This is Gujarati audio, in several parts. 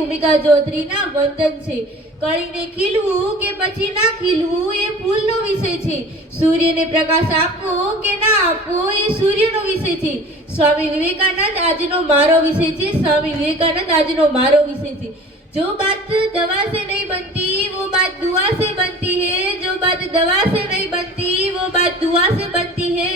ભૂમિકા ચૌધરીના વંદન છે. કળીને ખીલવું કે પછી ના ખીલવું એ ફૂલનો વિષય છે. સૂર્યને પ્રકાશ આપવો કે ના આપવો એ સૂર્યનો વિષય છે. સ્વામી વિવેકાનંદ આજનો મારો વિષય છે. સ્વામી વિવેકાનંદ આજનો મારો વિષય છે. जो बात दवा से नहीं बनती वो बात दुआ से बनती है. जो बात दवा से नहीं बनती वो बात दुआ से बनती है.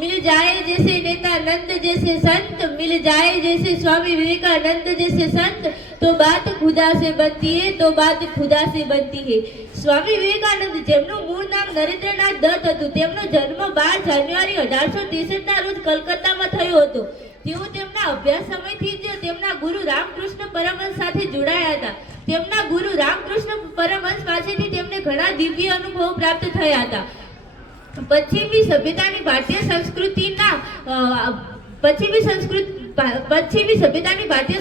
मिल जाए जैसे नेता नंद जैसे संत, मिल जाए जैसे स्वामी विवेकानंद जैसे संत, तो बात खुदा से बनती है, तो बात खुदा से बनती है. સ્વામી વિવેકાનંદ જેમનું મૂળ નામ નરેન્દ્રનાથ દત્ત હતું, તેમનો જન્મ 12 જાન્યુઆરી 1863 ના રોજ કલકત્તામાં થયો હતો. તેઓ તેમના અભ્યાસ સમયથી જ તેમના ગુરુ રામકૃષ્ણ પરમહંસ સાથે જોડાયા હતા. તેમના ગુરુ રામકૃષ્ણ પરમહંસ પાસેથી તેમને ઘણા દિવ્ય અનુભવો પ્રાપ્ત થયા હતા. પશ્ચિમી સભ્યતાની ભારતીય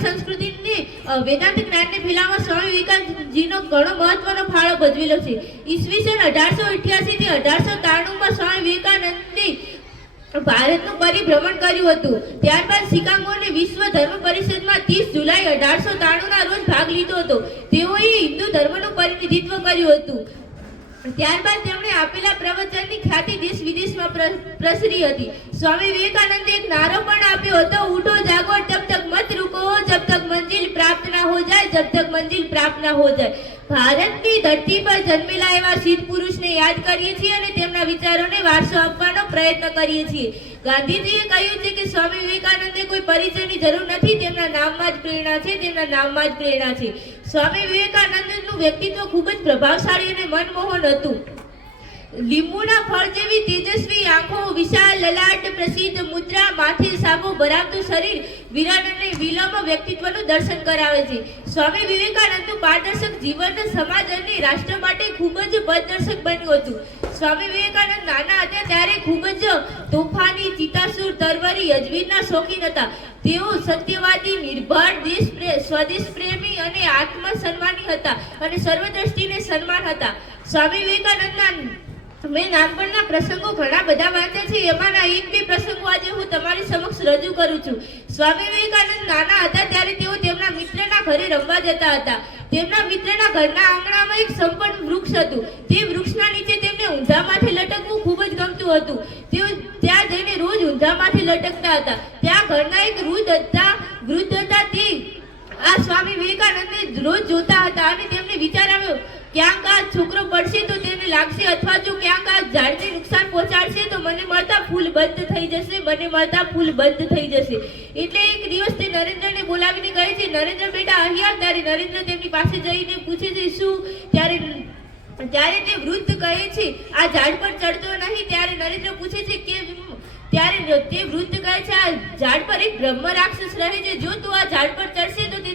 સંસ્કૃતિને વેદાંત જ્ઞાનને ફેલાવવા સ્વામી વિવેકાનંદજીનો ઘણો મહત્વનો ફાળો ભજવેલો છે. ઈસવીસન 1888 થી 1893 સ્વામી વિવેકાનંદે ભારતનું પરિભ્રમણ કર્યું હતું. ત્યારબાદ શિકાગોની વિશ્વ ધર્મ પરિષદમાં 30 જુલાઈ 1893 ના રોજ ભાગ લીધો હતો. તેઓએ હિન્દુ ધર્મનું પ્રતિનિધિત્વ કર્યું હતું. ત્યારબાદ તેમણે આપેલા પ્રવચનની ખ્યાતિ દેશ વિદેશમાં પ્રસરી હતી. સ્વામી વિવેકાનંદે એક નારો પણ આપ્યો હતો, ઉઠો જાગો જબ તક મત રૂકો, જબ તક મંજિલ પ્રાપ્ત ના હો જાય, જબ તક મંજિલ પ્રાપ્ત ના હો જાય. ભારતની ધરતી પર જન્મેલા એવા સિદ્ધ પુરુષને યાદ કરીએ છીએ અને તેમના વિચારોને વારસો આપવાનો પ્રયત્ન કરીએ છીએ. ગાંધીજીએ કહ્યું છે કે સ્વામી વિવેકાનંદે કોઈ પરિચયની જરૂર નથી, તેમના નામમાં જ પ્રેરણા છે, તેમના નામમાં જ પ્રેરણા છે. સ્વામી વિવેકાનંદનું વ્યક્તિત્વ ખૂબ જ પ્રભાવશાળી અને મનમોહન હતું. લીંબુના ફળ જેવી તેજસ્વી આંખો, વિશાળ લલાટ, પ્રસિદ્ધ મુદ્રા, માથે સાબુ ભરાવતું શરીર વિરાટ અને વિલંબ વ્યક્તિત્વનું દર્શન કરાવે છે. સ્વામી વિવેકાનંદનું પારદર્શક જીવન સમાજ અને રાષ્ટ્ર માટે ખૂબ જ પથદર્શક બન્યું હતું. સ્વામી વિવેકાનંદ નાના હતા ત્યારે ખૂબ જ તોફાની, ચિતાસુર, તરવરી, અજવીરના શોખીન હતા. તેઓ સત્યવાદી, નિર્ભર, સ્વદેશ પ્રેમી અને આત્મસન્માની હતા અને સર્વદ્રષ્ટિને સન્માન હતા. સ્વામી વિવેકાનંદના મેં નાનપણના પ્રસંગો ઘણા બધા વાંચ્યા છે. એમાંના એક બે પ્રસંગો આજે હું તમારી સમક્ષ રજૂ કરું છું. સ્વામી વિવેકાનંદ નાના હતા ત્યારે તેઓ તેમના મિત્રના ઘરે રમવા જતા હતા. તેમના મિત્રના ઘરના આંગણામાં એક સંપન્ન વૃક્ષ હતું. તે વૃક્ષના નીચે તેમને ઊંધા માથે લટકવું ખૂબ જ ગમતું હતું. તેઓ ત્યાં જઈને રોજ ઊંધા માથે લટકતા હતા. ત્યાં ઘરના એક વૃદ્ધ હતા. તે આ સ્વામી વિવેકાનંદને રોજ જોતા હતા અને તેમને વિચાર આવ્યો, ક્યાંક આ છોકરો પડશે તો તેને લાગશે, અથવા જો ક્યાંક આ ઝાડને નુકસાન પહોંચાડશે તો મને મળતા ફૂલ બંધ થઈ જશે, મને મળતા ફૂલ બંધ થઈ જશે. એટલે એક દિવસ તે નરેન્દ્રને બોલાવીને કહે છે, નરેન્દ્ર બેટા અહીંયા. ત્યારે નરેન્દ્ર તેમની પાસે જઈને પૂછે છે શું? ત્યારે તે વૃદ્ધ કહે છે આ ઝાડ પર ચડતો નહીં. ત્યારે નરેન્દ્ર પૂછે છે કે ત્યારે તે વૃદ્ધ કહે છે આ ઝાડ પર એક બ્રહ્મ રાક્ષસ રહે છે. જો તું આ ઝાડ પર ચડશે તો તે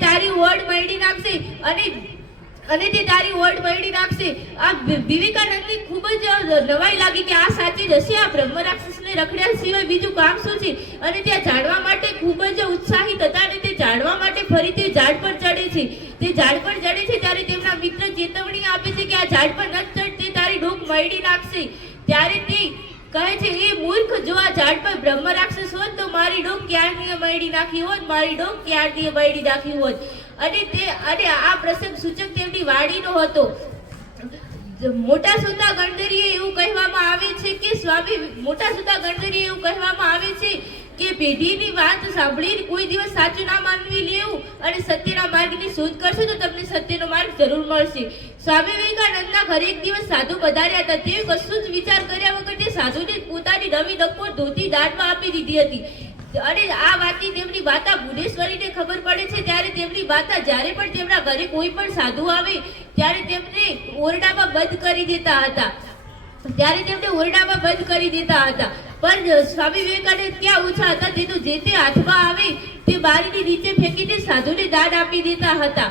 તારી ઓડ મરડી નાખશે અને તે તારી ઓડ મરડી નાખશે. આ વિવેકાનંદને ખૂબ જ નવાઈ લાગી કે આ સાચી જ હશે. આ બ્રહ્મ રાક્ષસને રખડ્યા સિવાય બીજું કામ શું છે? અને ત્યાં જાણવા માટે ખૂબ જ ઉત્સાહિત હતા અને તે જાણવા માટે ફરી તે ઝાડ પર ચડે છે. તે ઝાડ પર ચડે છે ત્યારે તેમના મિત્ર ચેતવણી આપે છે કે આ ઝાડ પર ન ચડ, તે તારી ડોક મરડી નાખશે. ત્યારે તે કહે છે એ મૂર્ખ, જો આ ઝાડ પર બ્રહ્મ રાક્ષસ હોત તો મારી ડોક ક્યારની મરડી નાખી હોત, મારી ડોક ક્યારની મરડી નાખી હોત. અને આ પ્રસંગ સૂચક તેમની વાણીનો હતો. મોટા સુતા ગણધરીએ એવું કહેવામાં આવે છે કે પેઢીની વાત સાંભળી કોઈ દિવસ સાચું ના માનવી લેવું અને સત્યના માર્ગની શોધ કરશો તો તમને સત્યનો માર્ગ જરૂર મળશે. સ્વામી વિવેકાનંદના ઘરે એક દિવસ સાધુ પધાર્યા હતા. તે કશું જ વિચાર કર્યા વગર તે સાધુને પોતાની નવી નક્કોર ધોતી દાનમાં આપી દીધી હતી. અને આ વાતની તેમની માતા ભુવનેશ્વરીને ખબર પડે છે. ત્યારે તેમની માતા જ્યારે પણ તેમના ઘરે કોઈ પણ સાધુ આવે ત્યારે તેમને ઓરડામાં બંધ કરી દેતા હતા. પણ સ્વામી વિવેકાનંદ ક્યાં ઓછા હતા. તે તો જે તે હાથમાં આવે તે બારીની નીચે ફેંકીને સાધુને દાન આપી દેતા હતા.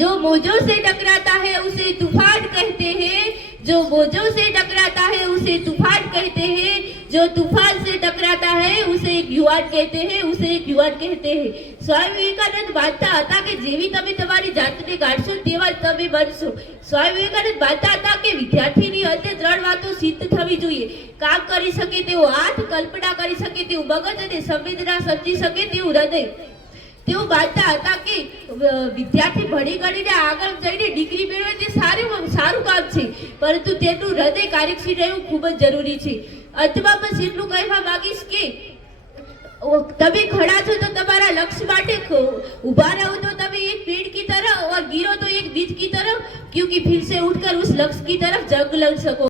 जो मौजों से टकराता है उसे तूफान कहते हैं, जो मौजों से टकराता है उसे तूफान कहते हैं, जो तूफान से टकराता है उसे एक युवान कहते हैं, उसे एक युवान कहते हैं. સ્વામી વિવેકાનંદ માનતા હતા કે જેવી તમે તમારી જાતને ગાઢશો તેવા તમે બનશો. સ્વામી વિવેકાનંદ માનતા હતા કે વિદ્યાર્થીની અંદર 3 વાતો સિદ્ધ થવી જોઈએ: કામ કરી શકે તેવો હાથ, કલ્પના કરી શકે તેવું મગજ અને સંવેદના સમજી શકે તેવું હૃદય. તેઓ માનતા હતા કે વિદ્યાર્થી ભણી ગણીને આગળ જઈને ડિગ્રી મેળવે તે સારું કામ છે, પરંતુ તેનું હૃદય કાર્યશીલ રહેવું ખૂબ જ જરૂરી છે. અંતમાં બસ એટલું કહેવા માંગીશ કે તમે ખડા છો તો તમારા લક્ષ્ય માટે ઊભા રહો तो તમે एक पेड़ की तरह और गिरो तो एक बीज की तरफ, क्योंकि फिर से उठकर उस लक्ष्य की तरफ जंग लड़ सको.